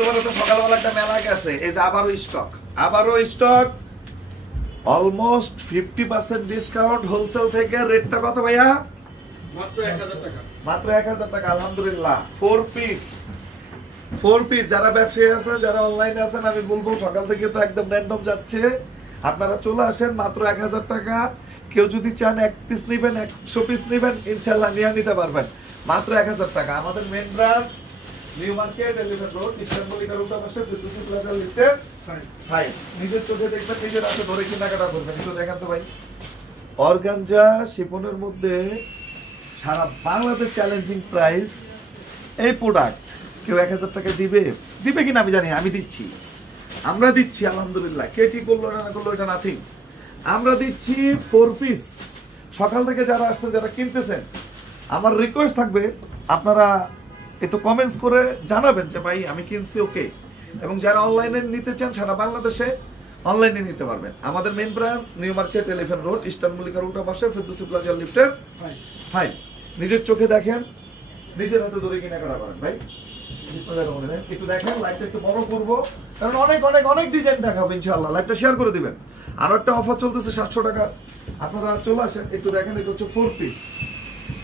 সকালবেলা একটা মেলা গেছে, এই যে আবারও স্টক অলমোস্ট 50% ডিসকাউন্ট হোলসেল থেকে। রেটটা কত ভাইয়া? মাত্র 1000 টাকা। আলহামদুলিল্লাহ। 4 পিস যারা ব্যবসায়ী আছে, যারা অনলাইনে আছেন, আমি বলবো সকাল থেকে তো একদম র্যান্ডম যাচ্ছে, আপনারা চলে আসেন। মাত্র 1000 টাকা। কেউ যদি চান 1 পিস নেবেন, 100 পিস নেবেন, ইনশাআল্লাহ নিয়ে নিতে পারবেন। মাত্র 1000 টাকা। আমাদের main branch New Market, Elephant Road, Istanbul কারুটা পাশে ফেরদৌসী প্লাজা লিফটের 5। নিজের চোখে দেখবেন, নিজের হাতে ধরে কেনাকাটা করবেন। একটু দেখান তো ভাই। অর্গানজা শিফনের মধ্যে সারা বাংলাদেশ চ্যালেঞ্জিং প্রাইস। এই প্রোডাক্ট কেউ 1000 টাকা দিবে কিনা আমি জানি, আমি দিচ্ছি, আমরা দিচ্ছি। আলহামদুলিল্লাহ। কে কি করলো না করলো এটা নাথিং, আমরা দিচ্ছি 4 পিস। সকাল থেকে যারা আসছেন, যারা কিনতেছেন, আমার রিকোয়েস্ট থাকবে আপনারা একটু কমেন্টস করে জানাবেন যে ভাই আমি কিনছি, ওকে। এবং যারা অনলাইনে নিতে চান, সারা বাংলাদেশে অনলাইনে নিতে পারবেন। আমাদের main branch New Market, Elephant Road, Istanbul কারুটা পাশে ফেরদৌসী প্লাজা লিফটের 5। নিজের চোখে দেখেন, নিজের হাতে ধরে কেনাকাটা করেন ভাই। একটু দেখেন, লাইভটা একটু বড় করবো, কারণ অনেক অনেক অনেক ডিজাইন দেখাবো ইনশাআল্লাহ। লাইভটা শেয়ার করে দিবেন। আরো একটা অফার চলতেছে 700 টাকা, আপনারা চলে আসেন। একটু দেখেন, এটা হচ্ছে 4 পিস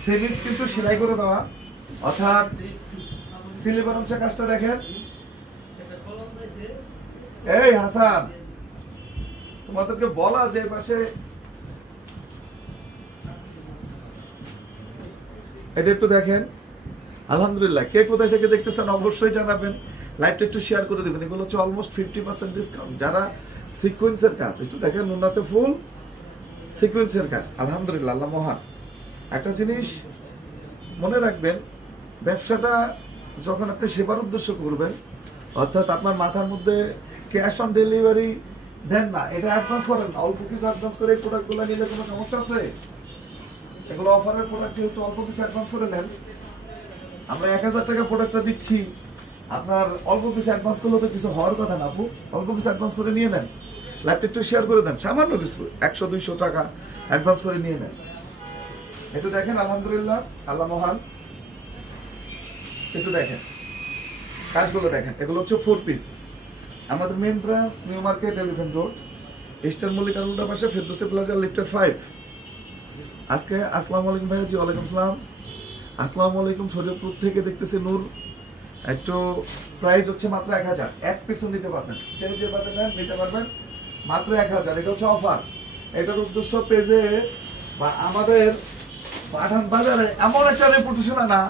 সেমিস, কিন্তু সেলাই করে দেওয়া, অর্থাৎ সিলিভার অংশের কাজটা দেখেন। এই হাসান, তোমাদেরকে বলা যে পাশে এটা একটু দেখেন। আলহামদুলিল্লাহ। কে কোথায় থেকে দেখতেছেন অবশ্যই জানাবেন, লাইভটা একটু শেয়ার করে দেবেন। এগুলো হচ্ছে অলমোস্ট 50% ডিসকাউন্ট। যারা সিকোয়েন্সের কাজ, একটু দেখেন, উন্নতে ফুল সিকোয়েন্সের কাজ। আলহামদুলিল্লাহ, আল্লাহ মহান। একটা জিনিস মনে রাখবেন, ব্যবসাটা যখন আপনি সেবার উদ্দেশ্য করবেন, অর্থাৎ আপনার মাথার মধ্যে ক্যাশ অন ডেলিভারি দেন না, এটা অ্যাডভান্স করেন না। অল্প কিছু অ্যাডভান্স করে এই প্রোডাক্টগুলো নিলে কোনো সমস্যা আছে? এগুলো অফারের প্রোডাক্ট, যেহেতু অল্প কিছু অ্যাডভান্স করে নেন। আমরা 1000 টাকা প্রোডাক্টটা দিচ্ছি, আপনার অল্প কিছু অ্যাডভান্স করলে তো কিছু হওয়ার কথা না আপু। অল্প কিছু অ্যাডভান্স করে নিয়ে নেন, লাইভটা একটু শেয়ার করে দেন। সামান্য কিছু 100-200 টাকা অ্যাডভান্স করে নিয়ে নেন। একটু দেখেন। আলহামদুলিল্লাহ, আল্লাহ মহান। একটু দেখেন কাজগুলো দেখেন। এগুলো হচ্ছে 4 পিস। আমাদের main branch New Market, Elephant Road, Istanbul কারুটা পাশে ফেরদৌসী প্লাজা লিফটের 5। আজকে আসসালামু আলাইকুম ভাইয়া। জি ওয়ালাইকুম আসসালাম। আসসালামু আলাইকুম। শরীয়তপুর থেকে দেখতেছি নূর। একটু প্রাইস হচ্ছে মাত্র 1000। 1 পিসও নিতে পারবেন, যে পাবেন নিতে পারবেন, মাত্র 1000। এটা হচ্ছে অফার। এটার উদ্দেশ্য পেজে বা আমাদের পাঠান বাজারে এমন একটা রেপুটেশন আনা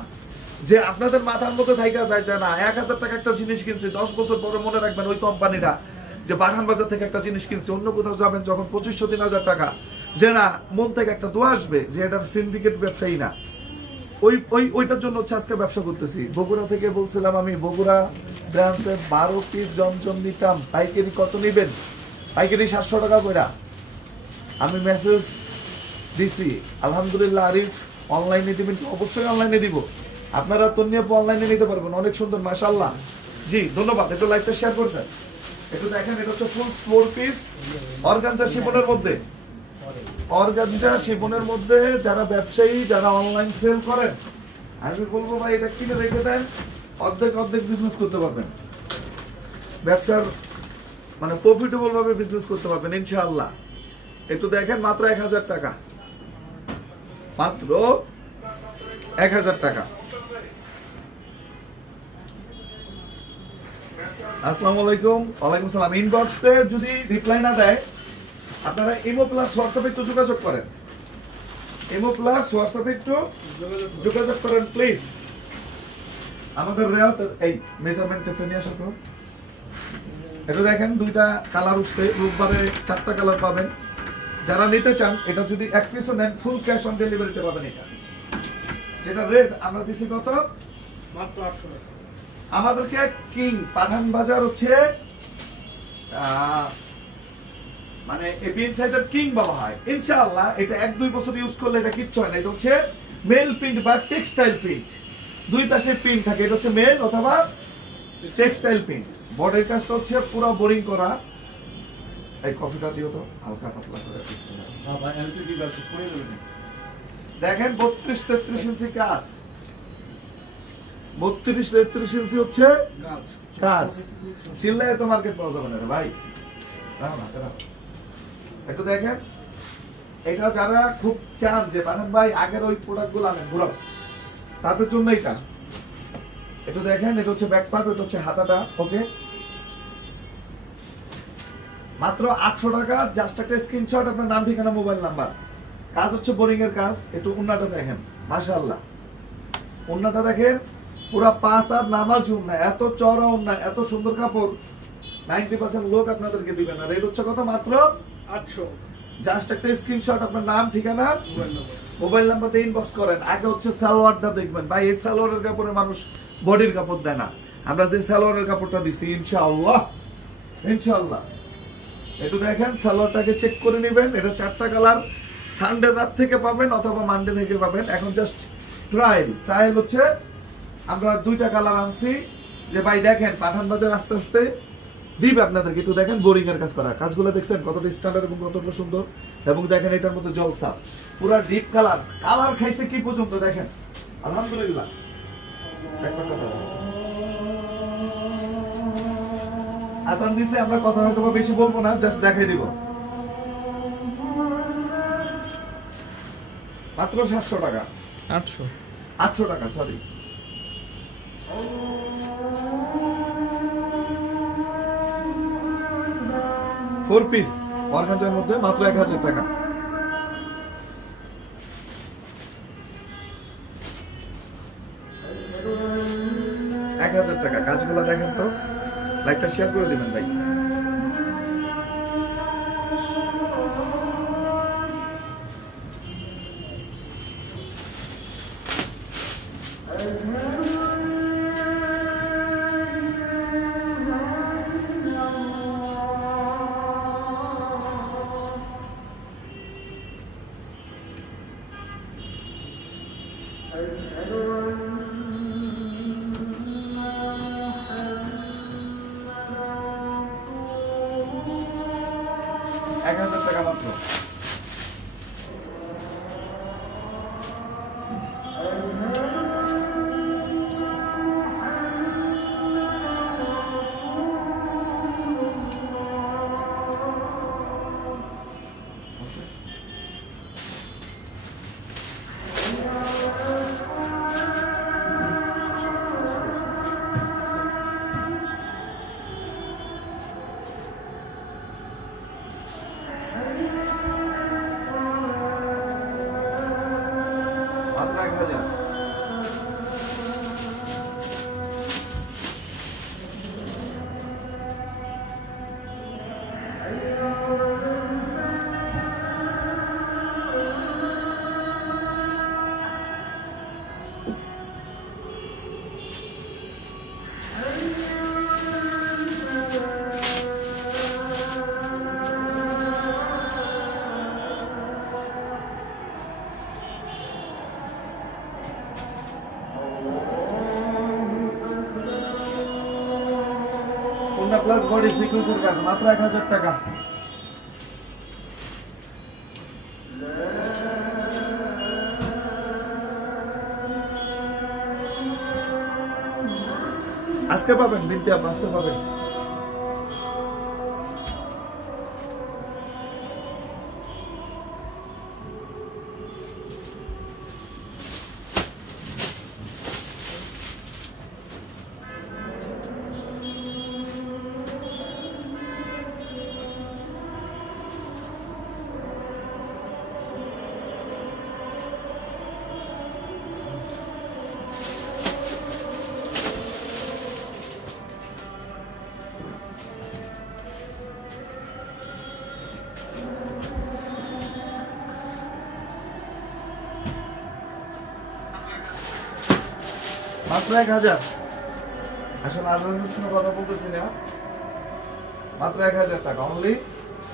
যে আপনাদের মাথার মধ্যে থাইকা যায় যে না, 1000 টাকা একটা জিনিস কিনছি, 10 বছর পরে মনে রাখবেন ওই কোম্পানিটা যে পাঠান বাজার থেকে একটা জিনিস কিনছি। অন্য কোথাও যাবেন যখন 2500-3000 টাকা, যে না, মন থেকে একটা দোয়া আসবে যে এটার সিন্ডিকেট ব্যবসায়ী না। ওইটার জন্য হচ্ছে আজকে ব্যবসা করতেছি। বগুড়া থেকে বলছিলাম আমি, বগুড়া ব্রাঞ্চে 12 পিস জমজম নিতাম, পাইকারি কত নিবেন? পাইকারি 700 টাকা করে আমি মেসেজ দিছি। আলহামদুলিল্লাহ। আরিফ, অনলাইনে দিবেন? অবশ্যই অনলাইনে দিব। আপনারা তন্নি আপু অনলাইনে নিতে পারবেন, অনেক সুন্দর, মাশাআল্লাহ। জি ধন্যবাদ। একটু লাইভটা শেয়ার করবেন। একটু দেখেন, এটা হচ্ছে ফুল 4 পিস অর্গানজা শিফনের মধ্যে। অর্গানজা শিফনের মধ্যে যারা ব্যবসায়ী, যারা অনলাইন সেল করেন, আমি বলবো ভাই এটা কিনে রেখে দেন, অর্ধেক বিজনেস করতে পারবেন। ব্যবসার মানে প্রফিটেবল ভাবে বিজনেস করতে পারবেন ইনশাআল্লাহ। একটু দেখেন, মাত্র 1000 টাকা, মাত্র 1000 টাকা। আসসালামু আলাইকুম। ওয়ালাইকুম সালাম। ইনবক্সে যদি রিপ্লাই না দেয়, আপনারা ইমো প্লাস হোয়াটসঅ্যাপে একটু যোগাযোগ করেন। ইমো প্লাস হোয়াটসঅ্যাপে একটু যোগাযোগ করেন প্লিজ। আমাদের এই মেজারমেন্ট টেপটা নিয়ে আসো তো। এটা দেখেন, 2টা কালার উঠছে, রোববারে 4টা কালার পাবেন। যারা নিতে চান, এটা যদি 1 পিসও নেন, ফুল ক্যাশ অন ডেলিভারিতে পাবেন। এটা যেটা রেট আমরা দিছি কত? মাত্র 800 টাকা। আমাদেরকে কিং পাঠান বাজার হচ্ছে মানে এবিএন সাইজের কিং বলা হয়। ইনশাআল্লাহ এটা 1-2 বছর ইউজ করলে এটা কিচ্ছু হয় না। এটা হচ্ছে মেল প্রিন্ট বা টেক্সটাইল প্রিন্ট, 2 পাশে প্রিন্ট থাকে। এটা হচ্ছে মেল অথবা টেক্সটাইল প্রিন্ট। বডির কাজটা হচ্ছে পুরো বোরিং করা। এই কফিটা দিও তো হালকা পাতলা করে। হ্যাঁ ভাই, এলটিডি বাস করে দেবেন। দেখেন 32-33 ইঞ্চি কাজ, 32-33 ইঞ্চি হচ্ছে কাজ চিল্লায় তো মার্কেট পাওয়া যাবে না রে ভাই। একটু দেখেন, এটা যারা খুব চান যে পাঠান ভাই আগের ওই প্রোডাক্ট গুলো আনেন ঘুরাও, তাদের জন্য এটা। একটু দেখেন, এটা হচ্ছে ব্যাক পার্ট, ওটা হচ্ছে হাতাটা। ওকে, মাত্র 800 টাকা। জাস্ট একটা স্ক্রিনশট, আপনার নাম, ঠিকানা, মোবাইল নাম্বার। কাজ হচ্ছে বোরিং এর কাজ। একটু উন্নাটা দেখেন, মাশাআল্লাহ উন্নাটা দেখেন, পুরা 5 হাত নামাজ উন্না, এত চওড়া উন্না, এত সুন্দর কাপড়। 90% লোক আপনাদেরকে দিবে না। রেট হচ্ছে কত? মাত্র 800। জাস্ট একটা স্ক্রিনশট, আপনার নাম, ঠিকানা, মোবাইল নাম্বার দিয়ে ইনবক্স করেন। আগে হচ্ছে সালোয়ারটা দেখবেন ভাই, এই সালোয়ারের কাপড়ে মানুষ বডির কাপড় দেয় না। আমরা যে সালোয়ারের কাপড়টা দিচ্ছি ইনশাআল্লাহ, ইনশাআল্লাহ। একটু দেখেন, সালোয়ারটাকে চেক করে নেবেন। এটা 4টা কালার, সানডে রাত থেকে পাবেন অথবা মানডে থেকে পাবেন। এখন জাস্ট ট্রায়াল হচ্ছে, আমরা 2টা কালার আনছি যে ভাই দেখেন পাঠান বাজার আস্তে আস্তে দিবে আপনাদেরকে। একটু দেখেন বোরিং এর কাজ করা, কাজগুলো দেখছেন কতটা স্ট্যান্ডার্ড এবং কতটা সুন্দর। এবং দেখেন এটার মধ্যে জলসা, পুরা ডিপ কালার, কালার খাইছে কি পর্যন্ত দেখেন। আলহামদুলিল্লাহ। একবার কথা বলো, আজান দিছে, আমরা কথা হয়তো বেশি বলবো না, জাস্ট দেখাই দিব। মাত্র 700 টাকা, 800 টাকা, সরি। ফোর পিস অর্গানজার মধ্যে মাত্র 1000 টাকা। কাজগুলো দেখেন তো, লাইকটা শেয়ার করে দিবেন ভাই। টাকা মাত্র। মাত্র 1000। প্লাস বডি সিকোয়েন্সের কাজ মাত্র 1000 টাকা। আজকে পাবেন, বিনতে আজকে পাবেন। মাত্র 1000। আসলে আজানের কোনো কথা বলতেছি না, মাত্র 1000 টাকা, অনলি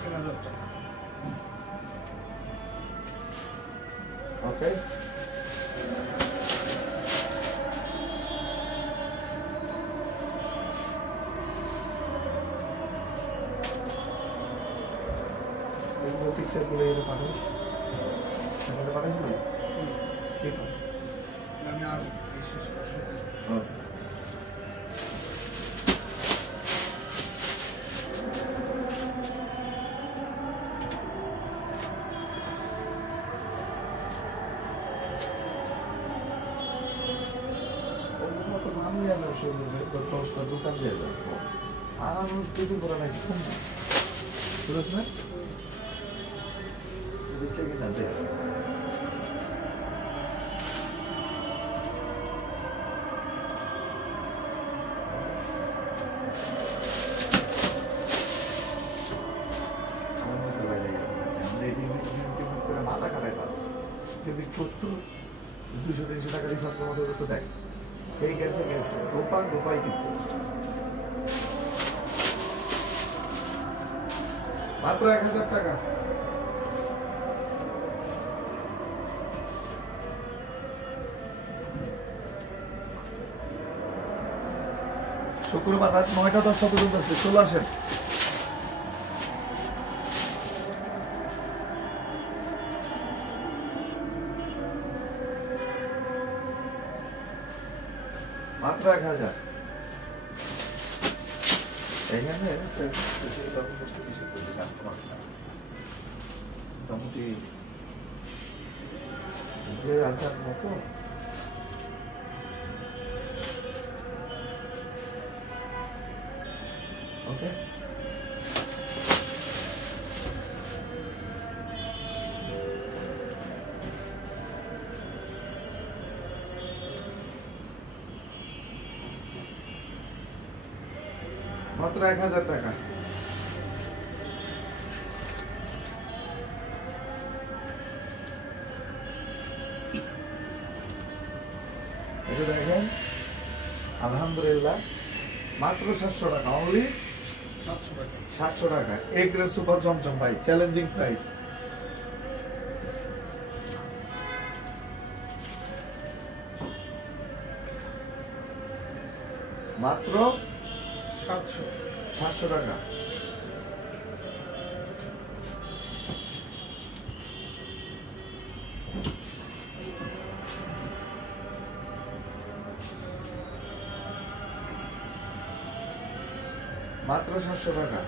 1000 টাকা। ওকে, পিকচার গুলো এটা পাঠাইস, এখানে পাঠাইস না আমি আর বিশেষ দোকান দিয়ে যাও আর যদি করা নাই বুঝছ না দিচ্ছে কিনা দেখ মাথা খারাপ সেদিক সত্তর 200-300 টাকা রিফান্ড মতো তো দেখ এই গেছে গোপাই কিন্তু মাত্র 1000 টাকা শুক্রবার রাত 9টা-10টা পর্যন্ত আছে চলে আসেন মাত্র 1000 এখানে মোটামুটি 2000 মতো ওকে মাত্র 1000 টাকা এটা দেখেন আলহামদুলিল্লাহ মাত্র 700 টাকা অনলি 700 টাকা 700 টাকা এক গ্রেড সুপার জমজম ভাই চ্যালেঞ্জিং প্রাইস মাত্র 700 টাকা মাত্র 700 টাকা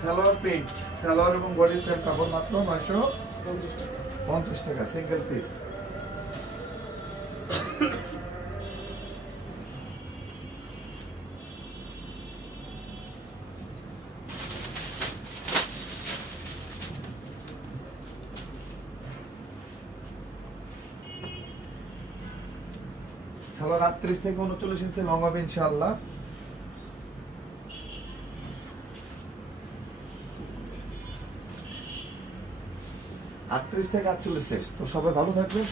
সালোয়ার প্রিন্ট সালোয়ার এবং বডি সেম কাপড় মাত্র 950 টাকা সিঙ্গেল পিস সালোয়ার 38 থেকে 39 ইঞ্চি লং হবে ইনশাআল্লাহ আটত্রিশ থেকে 48 সাইজ তো সবাই ভালো থাকবেন